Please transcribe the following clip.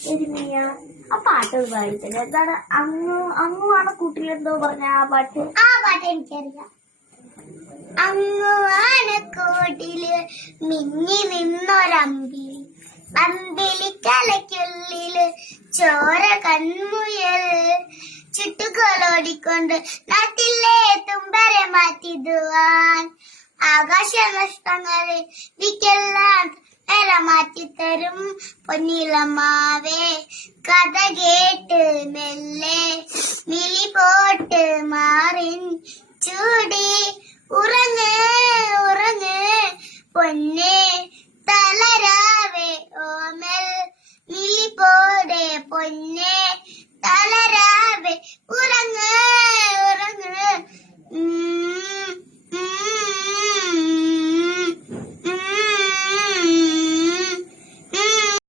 എരുമയ ആ പാട്ട് പാടിത്തന്നെ. എന്താണ് അങ്ങുമാണ് കൂട്ടിലെന്തോ പറഞ്ഞ ആ പാട്ട്? ആ പാട്ട് എനിക്കറിയാം. അങ്ങുവാണ് കൂട്ടില് മിന്നി നിന്നൊരമ്പിളി, അമ്പിളിക്കലയ്ക്കുള്ളില് ചോര കൺമുയൽ, ചുട്ടുകൊലോടിക്കൊണ്ട് നാട്ടിലെ തുമ്പരെ മാറ്റിടുവാൻ, ആകാശ നഷ്ടങ്ങളിൽ വിക്കെല്ലാം നേരെ മാറ്റിത്തരും പൊന്നിലമാവേ. കഥ കേട്ട് മെല്ലെ മിളി പോട്ട് മാറിൻ ചൂടി, ഉറങ്ങ് ഉറങ്ങ് പൊന്നേ തളരാവേ ഓമേ